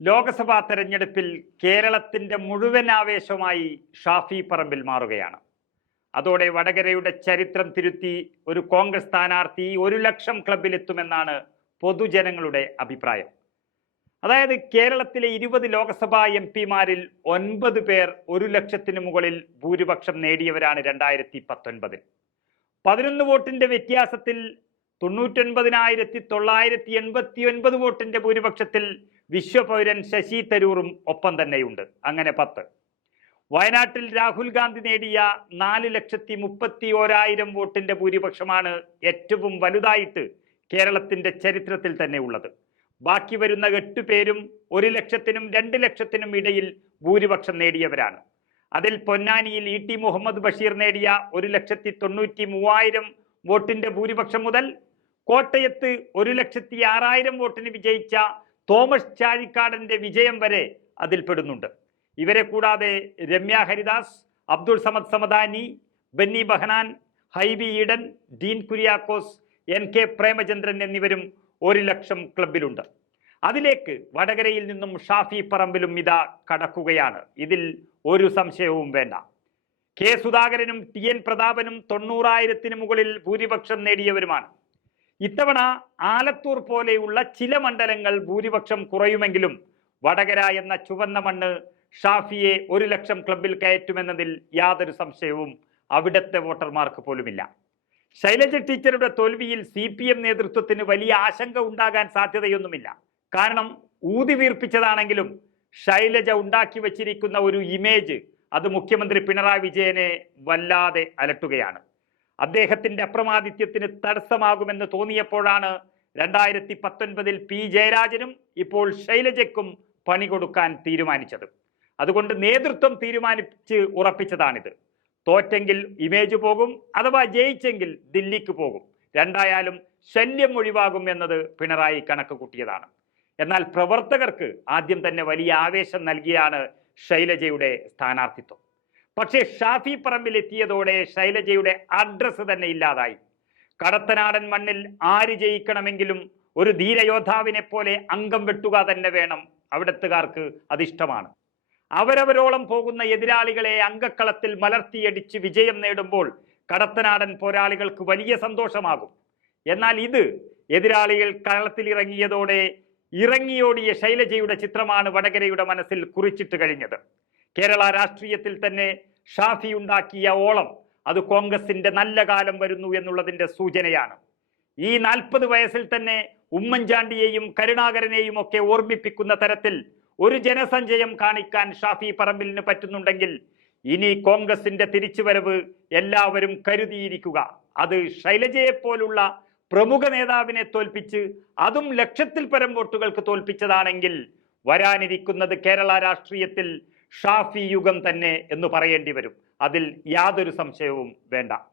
ലോക്സഭാ തെരഞ്ഞെടുപ്പിൽ കേരളത്തിന്റെ മുഴുവൻ ആവേശമായി ഷാഫി പറമ്പിൽ മാറുകയാണ്. അതോടെ വടകരയുടെ ചരിത്രം തിരുത്തി ഒരു കോൺഗ്രസ് സ്ഥാനാർത്ഥി ഒരു ലക്ഷം ക്ലബിലെത്തുമെന്നാണ് പൊതുജനങ്ങളുടെ അഭിപ്രായം. അതായത് കേരളത്തിലെ ഇരുപത് ലോക്സഭാ എം പിമാരിൽ ഒൻപത് പേർ ഒരു ലക്ഷത്തിന് മുകളിൽ ഭൂരിപക്ഷം നേടിയവരാണ് രണ്ടായിരത്തി പത്തൊൻപതിൽ. പതിനൊന്ന് വോട്ടിന്റെ വ്യത്യാസത്തിൽ തൊണ്ണൂറ്റൊൻപതിനായിരത്തി തൊള്ളായിരത്തി എൺപത്തി ഒൻപത് വോട്ടിന്റെ ഭൂരിപക്ഷത്തിൽ വിശ്വപൗരൻ ശശി തരൂറും ഒപ്പം തന്നെയുണ്ട്. അങ്ങനെ പത്ത്. വയനാട്ടിൽ രാഹുൽ ഗാന്ധി നേടിയ നാല് ലക്ഷത്തി മുപ്പത്തി ഓരായിരം വോട്ടിന്റെ ഭൂരിപക്ഷമാണ് ഏറ്റവും വലുതായിട്ട് കേരളത്തിന്റെ ചരിത്രത്തിൽ തന്നെ ഉള്ളത്. ബാക്കി വരുന്ന എട്ട് പേരും ഒരു ലക്ഷത്തിനും രണ്ട് ലക്ഷത്തിനും ഇടയിൽ ഭൂരിപക്ഷം നേടിയവരാണ്. അതിൽ പൊന്നാനിയിൽ ഇ ടി മുഹമ്മദ് ബഷീർ നേടിയ ഒരു ലക്ഷത്തി തൊണ്ണൂറ്റി മൂവായിരം വോട്ടിന്റെ ഭൂരിപക്ഷം മുതൽ കോട്ടയത്ത് ഒരു ലക്ഷത്തി ആറായിരം വോട്ടിന് വിജയിച്ച തോമസ് ചാഴിക്കാടന്റെ വിജയം വരെ അതിൽപ്പെടുന്നുണ്ട് ഇവരെ കൂടാതെ രമ്യ ഹരിദാസ് അബ്ദുൾ സമദ് സമദാനി ബെന്നി ബഹനാൻ ഹൈബി ഈഡൻ ഡീൻ കുര്യാക്കോസ് എൻ കെ പ്രേമചന്ദ്രൻ എന്നിവരും ഒരു ലക്ഷം ക്ലബിലുണ്ട് അതിലേക്ക് വടകരയിൽ നിന്നും ഷാഫി പറമ്പിലും ഇതാ കടക്കുകയാണ്. ഇതിൽ ഒരു സംശയവും വേണ്ട. കെ സുധാകരനും ടി എൻ പ്രതാപനും തൊണ്ണൂറായിരത്തിന് മുകളിൽ ഭൂരിപക്ഷം നേടിയവരുമാണ്. ഇത്തവണ ആലത്തൂർ പോലെയുള്ള ചില മണ്ഡലങ്ങൾ ഭൂരിപക്ഷം കുറയുമെങ്കിലും വടകര എന്ന ചുവന്ന മണ്ണ് ഷാഫിയെ ഒരു ലക്ഷം ക്ലബിൽ കയറ്റുമെന്നതിൽ യാതൊരു സംശയവും അവിടുത്തെ വോട്ടർമാർക്ക് പോലുമില്ല. ശൈലജ ടീച്ചറുടെ തോൽവിയിൽ സി പി എം നേതൃത്വത്തിന് വലിയ ആശങ്ക ഉണ്ടാകാൻ സാധ്യതയൊന്നുമില്ല. കാരണം ഊതിവീർപ്പിച്ചതാണെങ്കിലും ശൈലജ ഉണ്ടാക്കി വച്ചിരിക്കുന്ന ഒരു ഇമേജ് അത് മുഖ്യമന്ത്രി പിണറായി വിജയനെ വല്ലാതെ അലട്ടുകയാണ്. അദ്ദേഹത്തിന്റെ അപ്രമാദിത്യത്തിന് തടസ്സമാകുമെന്ന് തോന്നിയപ്പോഴാണ് രണ്ടായിരത്തി പത്തൊൻപതിൽ പി. ജയരാജനും ഇപ്പോൾ ശൈലജയ്ക്കും പണി കൊടുക്കാൻ തീരുമാനിച്ചത്. അതുകൊണ്ട് നേതൃത്വം തീരുമാനിച്ച് ഉറപ്പിച്ചതാണിത്. തോറ്റെങ്കിൽ ഇമേജ് പോകും അഥവാ ജയിച്ചെങ്കിൽ ദില്ലിക്ക് പോകും. രണ്ടായാലും ശല്യം ഒഴിവാകും എന്നത് പിണറായി കണക്ക് കൂട്ടിയതാണ് എന്നാൽ പ്രവർത്തകർക്ക് ആദ്യം തന്നെ വലിയ ആവേശം നൽകിയാണ് ശൈലജയുടെ സ്ഥാനാർത്ഥിത്വം. പക്ഷേ ഷാഫി പറമ്പിൽ എത്തിയതോടെ ശൈലജയുടെ അഡ്രസ്സ് തന്നെ ഇല്ലാതായി. കടത്തനാടൻ മണ്ണിൽ ആര് ജയിക്കണമെങ്കിലും ഒരു ധീരയോദ്ധാവിനെ പോലെ അംഗം വെട്ടുക തന്നെ വേണം അവിടത്തുകാർക്ക് അതിഷ്ടമാണ്. അവരവരോളം പോകുന്ന എതിരാളികളെ അങ്കക്കളത്തിൽ മലർത്തിയടിച്ച് വിജയം നേടുമ്പോൾ കടത്തനാടൻ പോരാളികൾക്ക് വലിയ സന്തോഷമാകും. എന്നാൽ ഇത് എതിരാളികൾ കളത്തിൽ ഇറങ്ങിയതോടെ ഇറങ്ങിയോടിയ ശൈലജയുടെ ചിത്രമാണ് വടകരയുടെ മനസ്സിൽ കുറിച്ചിട്ട് കഴിഞ്ഞത്. കേരള രാഷ്ട്രീയത്തിൽ തന്നെ ഷാഫി ഉണ്ടാക്കിയ ഓളം അത് കോൺഗ്രസിന്റെ നല്ല കാലം വരുന്നു എന്നുള്ളതിന്റെ സൂചനയാണ്. ഈ നാൽപ്പത് വയസ്സിൽ തന്നെ ഉമ്മൻചാണ്ടിയെയും കരുണാകരനെയും ഒക്കെ ഓർമ്മിപ്പിക്കുന്ന തരത്തിൽ ഒരു ജനസഞ്ചയം കാണിക്കാൻ ഷാഫി പറമ്പിലിന് പറ്റുന്നുണ്ടെങ്കിൽ ഇനി കോൺഗ്രസിന്റെ തിരിച്ചുവരവ് എല്ലാവരും കരുതിയിരിക്കുക. അത് ശൈലജയെ പോലുള്ള പ്രമുഖ നേതാവിനെ തോൽപ്പിച്ച് അതും ലക്ഷത്തിൽ പരം വോട്ടുകൾക്ക് തോൽപ്പിച്ചതാണെങ്കിൽ വരാനിരിക്കുന്നത് കേരള രാഷ്ട്രീയത്തിൽ ഷാഫി യുഗം തന്നെ എന്ന് പറയേണ്ടി വരും. അതിൽ യാതൊരു സംശയവും വേണ്ട.